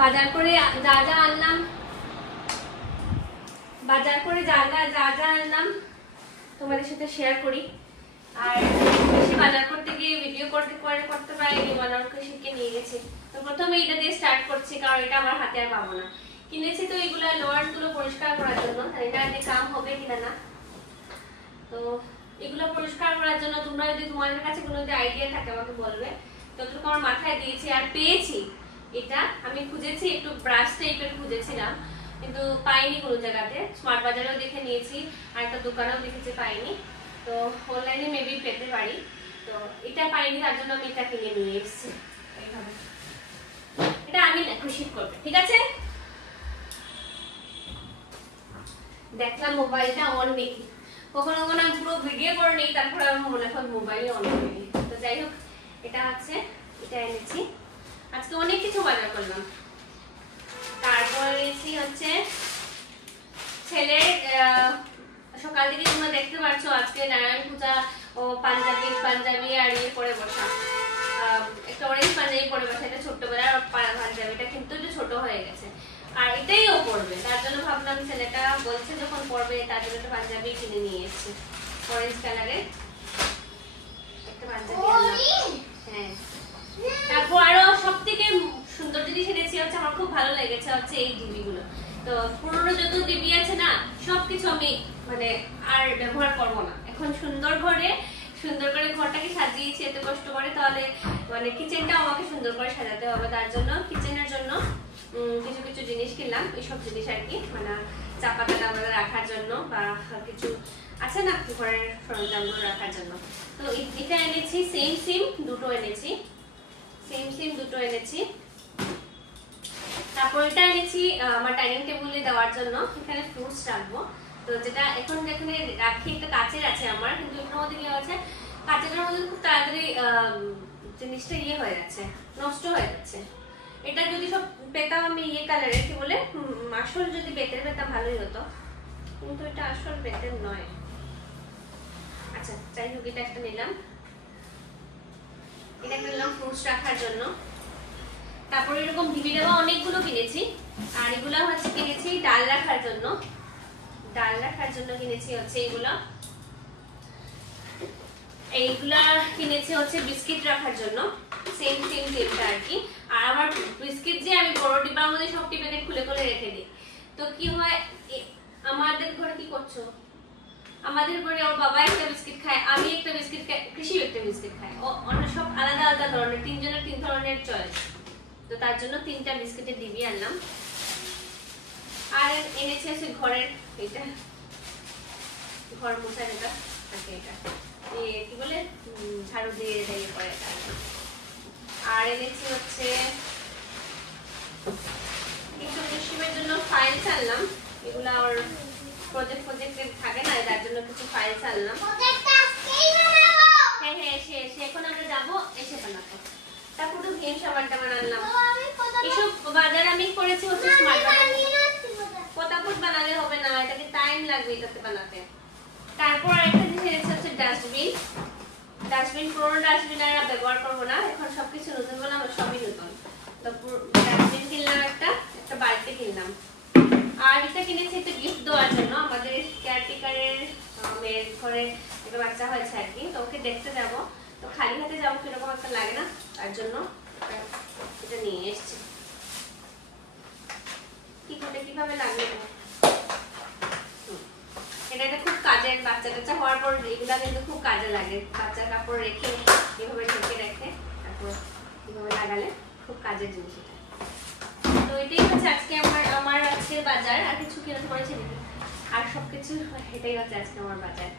বাজার করে যা যা আনলাম, বাজার করে যা যা আনলাম তোমাদের সাথে শেয়ার করি। আর বেশি বাজার করতে গিয়ে ভিডিও করতে পারিনি, বানানোকে শিখে নিয়ে গেছি। তো প্রথমে এটা দিয়ে স্টার্ট করছি, কারণ এটা আমার হাতে আর পাবো না। কিনেছি তো এগুলা লোয়ার গুলো পরিষ্কার করার জন্য, এটা যে কাম হবে কিনা না। তো এগুলো পরিষ্কার করার জন্য তোমরা যদি তোমাদের কাছে কোনো যদি আইডিয়া থাকে আমাকে বলবে। যতটুকু আমার মাথায় দিয়েছি আর পেয়েছি, এটা আমি খুঁজেছি, একটু ব্রাশ টাইপের খুঁজেছিলাম কিন্তু পাইনি কোনো জায়গাতে। স্মার্ট বাজারেও দেখে নিয়েছি আর একটা দোকানেও দেখেছি, পাইনি। তো অনলাইনে মেবি পেতে পারি। তো এটা পাইনি, তার জন্য আমি এটা কিনে নিয়ে এসেছি। এইভাবে এটা আমি না খুশি করবে, ঠিক আছে। দেখলাম মোবাইলটা অন দেখি, কখনো কখনো আমি পুরো ভিডিও করে নিই, তারপরে আমার মনে হয় মোবাইলে অন করে নিই। তো যাই হোক, এটা আছে, এটা এনেছি। আজকে অনেক কিছু বাজার করলাম। তারপর এনেছি হচ্ছে ছেলের, সকাল থেকে তোমরা দেখতে পাচ্ছ আজকে নারায়ণ পূজা, ও পাঞ্জাবি আর ইয়ে পরে বসা, একটা অরেঞ্জ পাঞ্জাবি পরে বসা। এটা ছোট্টবেলার পাঞ্জাবিটা কিন্তু একটু ছোট হয়ে গেছে, আর এটাই ও পরবে। তার জন্য ভাবলাম ছেলেটা বলছে যখন পরবে, তার জন্য একটা পাঞ্জাবি কিনে নিয়ে এসেছি, অরেঞ্জ কালারের একটা পাঞ্জাবি। হ্যাঁ, তারপর আরো সব থেকে সুন্দর জিনিস এনেছি হচ্ছে, আমার খুব ভালো লেগেছে হচ্ছে এই ডিবি গুলো। তো পুরোনো যত ডিবি আছে না, সবকিছু আমি মানে আর ব্যবহার করব না। এখন সুন্দর করে ঘরটাকে সাজিয়েছি এত কষ্ট করে, তাহলে মানে কিচেনটাও আমাকে সুন্দর করে সাজাতে হবে। তার জন্য কিচেনের জন্য কিছু কিছু জিনিস কিনলাম, এইসব জিনিস আর কি, মানে চাপা টাপা রাখার জন্য বা কিছু আছে না ঘরের সরঞ্জামগুলো রাখার জন্য। তো এটা এনেছি, সেম দুটো এনেছি, তারপর এটা এনেছি আমার ডাইনিং টেবিলে দেওয়ার জন্য, এখানে ফ্রুটস রাখবো। তো যেটা এখন যেখানে রাখি একটা কাচের আছে আমার, কিন্তু এটার মধ্যে কি হচ্ছে, কাচের মধ্যে খুব তাড়াতাড়ি জিনিসটা ইয়ে হয়ে যাচ্ছে, নষ্ট হয়ে যাচ্ছে। এটা যদি সব পেতাম আমি ইয়ে কালারের, কি বলে আসল যদি বেতের পেতাম ভালোই হতো, কিন্তু এটা আসল বেতের নয়। আচ্ছা যাই হোক, এটা একটা নিলাম, এটা নিলাম ফ্রুটস রাখার জন্য। তারপর এরকম ডিবি ডাবা অনেকগুলো কিনেছি, আর এগুলো হচ্ছে কিনেছি ডাল রাখার জন্য কিনেছি হচ্ছে এইগুলা কিনেছি হচ্ছে বিস্কিট রাখার জন্য, সেম টিপটা আর কি। আর আমার বিস্কিট যে আমি বড় ডিব্বার মধ্যে সব টিপে খুলে রেখে দিই। তো কি হয়, আমাদের ঘরে কি করছো, আমাদের ঘরে ওর বাবা একটা বিস্কিট খায়, আমি একটা বিস্কিট খাই, কৃষি একটা বিস্কিট খায়, ও অন্য সব আলাদা আলাদা ধরনের, তিনজনের তিন ধরনের চয়েস। তো তার জন্য 3টা বিস্কিটের ডিবি আনলাম। আর এনেছি আছে ঘরের এটা, ঘর মোছা যেটা আছে, এটা কি বলে ঝাড়ু দিয়ে দিয়ে পরে। আর এনেছি হচ্ছে কিছু মুসলিমের জন্য ফাইলস আনলাম, এগুলা ওর প্রজেক্টের থাকে না, তার জন্য কিছু ফাইলস আনলাম। হ্যাঁ সে এখন আমরা যাবো, এসে বানাবো। তারপর তো গেম সাবানটা বানালাম। এসব বাজার আমি করেছি হচ্ছে স্মার্ট বাজার, পতাপত বানালে হবে না, এটাকে টাইম লাগবে এটাতে বানাতে। তারপর আরেকটা জিনিস এনেছি হচ্ছে ডাস্টবিন। পুরোনো ডাস্টবিন আর ব্যবহার করবো না, এখন সবকিছু নতুন বানাবো, সবই নতুন। তো ডাস্টবিন কিনলাম, একটা বালতি কিনলাম। আর এটা কিনেছি একটা গিফট দেওয়ার জন্য, আমাদের কেয়ারটেকারের মেয়ের ঘরে একটা বাচ্চা হয়েছে আর কি, তো ওকে দেখতে যাবো। তো খালি হাতে যাবো কিরকম একটা লাগে না, তার জন্য এটা নিয়ে এসেছি। কিভাবে লাগবে এটা খুব কাজের, বাচ্চা হওয়ার পর এগুলা কিন্তু খুব কাজে লাগে। বাচ্চার কাপড় রেখে এভাবে ঢেকে রেখে তারপর এভাবে লাগালে খুব কাজের জিনিস এটা। তো এটাই হচ্ছে আজকে আমার আজকের বাজার। আর কিছু কিনা করেছে নাকি, আর সবকিছু এটাই হচ্ছে আজকে আমার বাজার।